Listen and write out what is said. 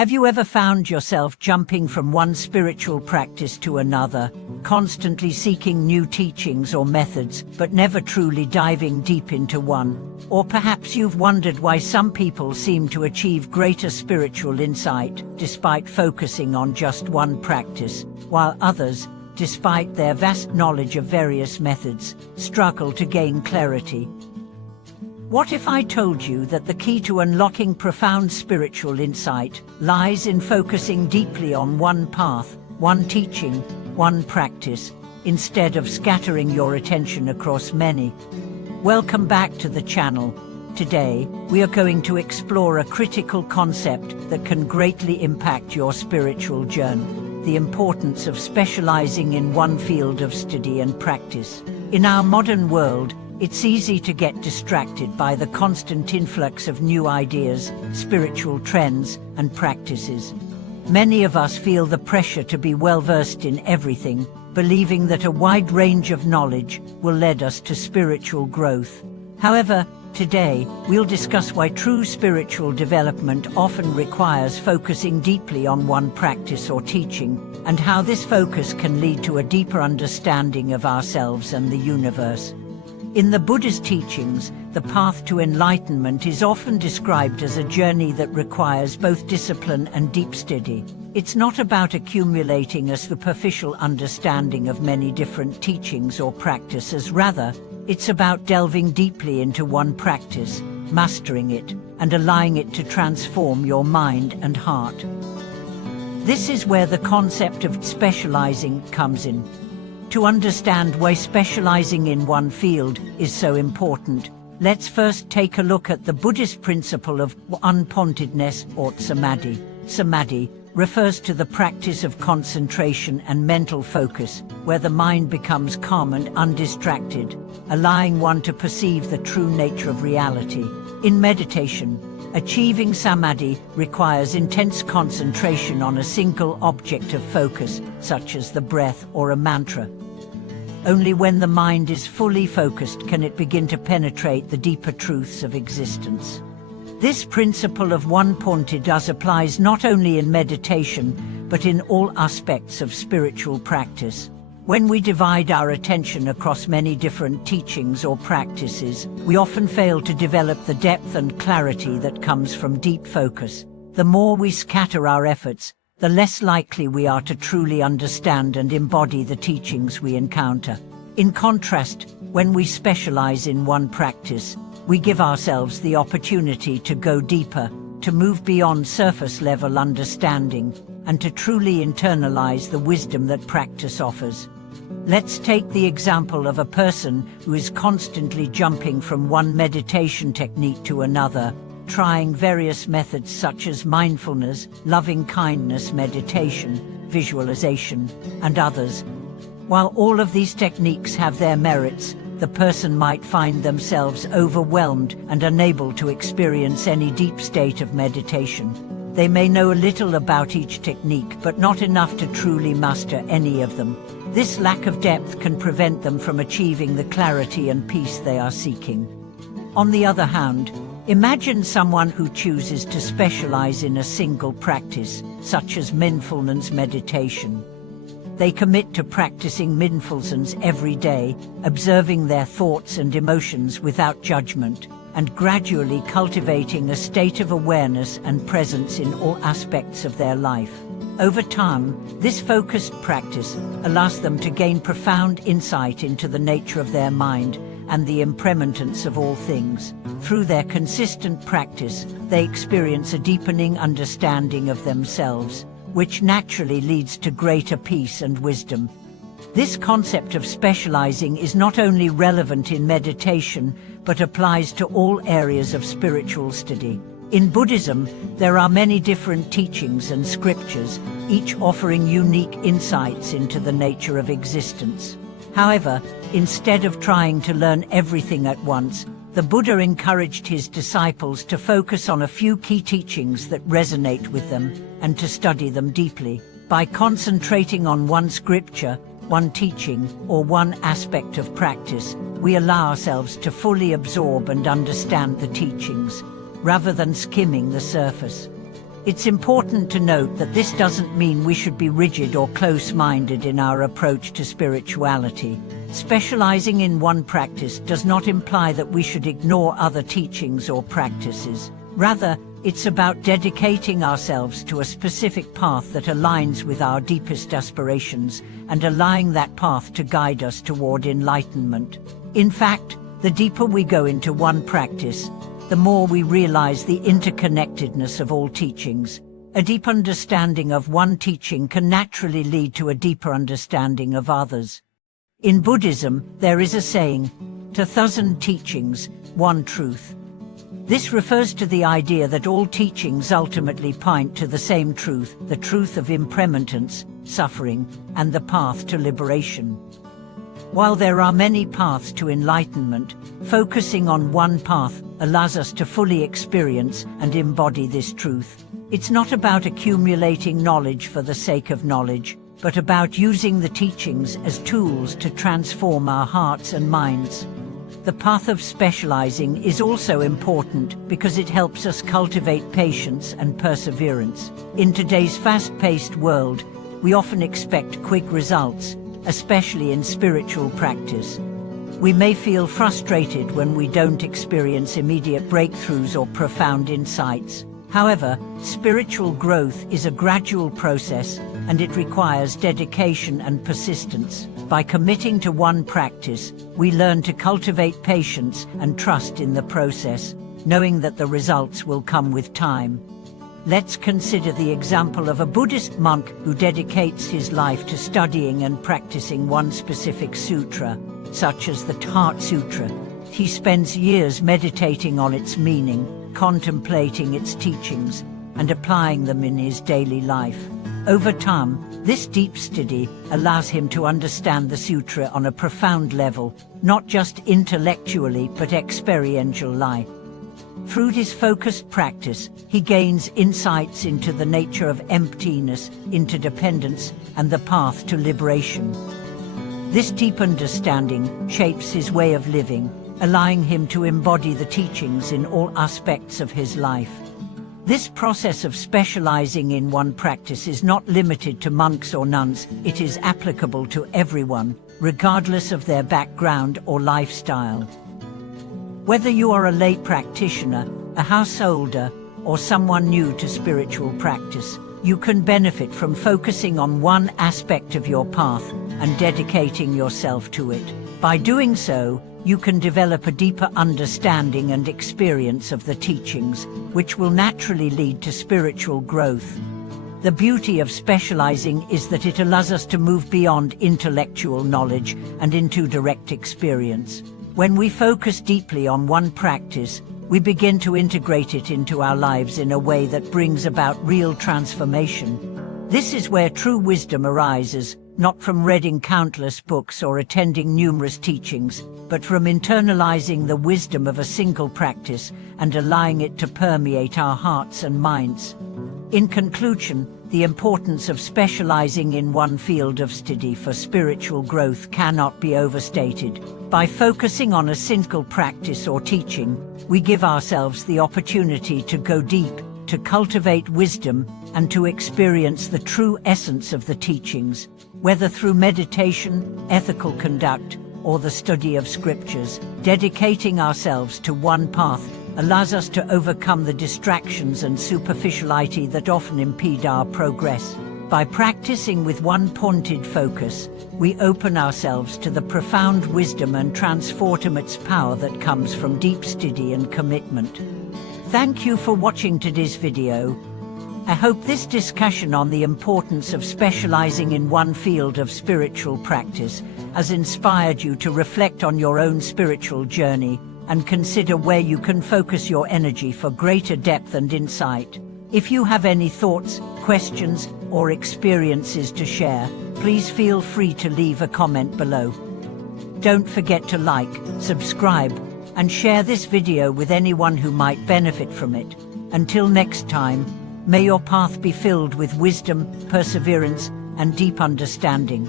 Have you ever found yourself jumping from one spiritual practice to another, constantly seeking new teachings or methods, but never truly diving deep into one? Or perhaps you've wondered why some people seem to achieve greater spiritual insight despite focusing on just one practice, while others, despite their vast knowledge of various methods, struggle to gain clarity. What if I told you that the key to unlocking profound spiritual insight lies in focusing deeply on one path, one teaching, one practice, instead of scattering your attention across many? Welcome back to the channel. Today, we are going to explore a critical concept that can greatly impact your spiritual journey: the importance of specializing in one field of study and practice. In our modern world, it's easy to get distracted by the constant influx of new ideas, spiritual trends, and practices. Many of us feel the pressure to be well-versed in everything, believing that a wide range of knowledge will lead us to spiritual growth. However, today, we'll discuss why true spiritual development often requires focusing deeply on one practice or teaching, and how this focus can lead to a deeper understanding of ourselves and the universe. In the Buddha's teachings, the path to enlightenment is often described as a journey that requires both discipline and deep study. It's not about accumulating a superficial understanding of many different teachings or practices. Rather, it's about delving deeply into one practice, mastering it, and allowing it to transform your mind and heart. This is where the concept of specializing comes in. To understand why specializing in one field is so important, let's first take a look at the Buddhist principle of one-pointedness, or samadhi. Samadhi refers to the practice of concentration and mental focus, where the mind becomes calm and undistracted, allowing one to perceive the true nature of reality. In meditation, achieving samadhi requires intense concentration on a single object of focus, such as the breath or a mantra. Only when the mind is fully focused can it begin to penetrate the deeper truths of existence. This principle of one-pointedness applies not only in meditation, but in all aspects of spiritual practice. When we divide our attention across many different teachings or practices, we often fail to develop the depth and clarity that comes from deep focus. The more we scatter our efforts, the less likely we are to truly understand and embody the teachings we encounter. In contrast, when we specialize in one practice, we give ourselves the opportunity to go deeper, to move beyond surface-level understanding, and to truly internalize the wisdom that practice offers. Let's take the example of a person who is constantly jumping from one meditation technique to another, trying various methods such as mindfulness, loving-kindness meditation, visualization, and others. While all of these techniques have their merits, the person might find themselves overwhelmed and unable to experience any deep state of meditation. They may know a little about each technique, but not enough to truly master any of them. This lack of depth can prevent them from achieving the clarity and peace they are seeking. On the other hand, imagine someone who chooses to specialize in a single practice, such as mindfulness meditation. They commit to practicing mindfulness every day, observing their thoughts and emotions without judgment, and gradually cultivating a state of awareness and presence in all aspects of their life. Over time, this focused practice allows them to gain profound insight into the nature of their mind and the impermanence of all things. Through their consistent practice, they experience a deepening understanding of themselves, which naturally leads to greater peace and wisdom. This concept of specializing is not only relevant in meditation, but applies to all areas of spiritual study. In Buddhism, there are many different teachings and scriptures, each offering unique insights into the nature of existence. However, instead of trying to learn everything at once, the Buddha encouraged his disciples to focus on a few key teachings that resonate with them and to study them deeply. By concentrating on one scripture, one teaching, or one aspect of practice, we allow ourselves to fully absorb and understand the teachings, rather than skimming the surface. It's important to note that this doesn't mean we should be rigid or close-minded in our approach to spirituality. Specializing in one practice does not imply that we should ignore other teachings or practices. Rather, it's about dedicating ourselves to a specific path that aligns with our deepest aspirations and allowing that path to guide us toward enlightenment. In fact, the deeper we go into one practice, the more we realize the interconnectedness of all teachings. A deep understanding of one teaching can naturally lead to a deeper understanding of others. In Buddhism, there is a saying, "To 1,000 teachings, one truth." This refers to the idea that all teachings ultimately point to the same truth, the truth of impermanence, suffering, and the path to liberation. While there are many paths to enlightenment, focusing on one path allows us to fully experience and embody this truth. It's not about accumulating knowledge for the sake of knowledge, but about using the teachings as tools to transform our hearts and minds. The path of specializing is also important because it helps us cultivate patience and perseverance. In today's fast-paced world, we often expect quick results, especially in spiritual practice. We may feel frustrated when we don't experience immediate breakthroughs or profound insights. However, spiritual growth is a gradual process, and it requires dedication and persistence. By committing to one practice, we learn to cultivate patience and trust in the process, knowing that the results will come with time. Let's consider the example of a Buddhist monk who dedicates his life to studying and practicing one specific sutra, such as the Heart Sutra. He spends years meditating on its meaning, contemplating its teachings, and applying them in his daily life. Over time, this deep study allows him to understand the sutra on a profound level, not just intellectually but experientially. Through his focused practice, he gains insights into the nature of emptiness, interdependence, and the path to liberation. This deep understanding shapes his way of living, allowing him to embody the teachings in all aspects of his life. This process of specializing in one practice is not limited to monks or nuns. It is applicable to everyone, regardless of their background or lifestyle. Whether you are a lay practitioner, a householder, or someone new to spiritual practice, you can benefit from focusing on one aspect of your path and dedicating yourself to it. By doing so, you can develop a deeper understanding and experience of the teachings, which will naturally lead to spiritual growth. The beauty of specializing is that it allows us to move beyond intellectual knowledge and into direct experience. When we focus deeply on one practice, we begin to integrate it into our lives in a way that brings about real transformation. This is where true wisdom arises, not from reading countless books or attending numerous teachings, but from internalizing the wisdom of a single practice and allowing it to permeate our hearts and minds. In conclusion, the importance of specializing in one field of study for spiritual growth cannot be overstated. By focusing on a single practice or teaching, we give ourselves the opportunity to go deep, to cultivate wisdom, and to experience the true essence of the teachings, whether through meditation, ethical conduct, or the study of scriptures. Dedicating ourselves to one path allows us to overcome the distractions and superficiality that often impede our progress. By practicing with one pointed focus, we open ourselves to the profound wisdom and transformative power that comes from deep study and commitment. Thank you for watching today's video. I hope this discussion on the importance of specializing in one field of spiritual practice has inspired you to reflect on your own spiritual journey and consider where you can focus your energy for greater depth and insight. If you have any thoughts, questions, or experiences to share, please feel free to leave a comment below. Don't forget to like, subscribe, and share this video with anyone who might benefit from it. Until next time, may your path be filled with wisdom, perseverance, and deep understanding.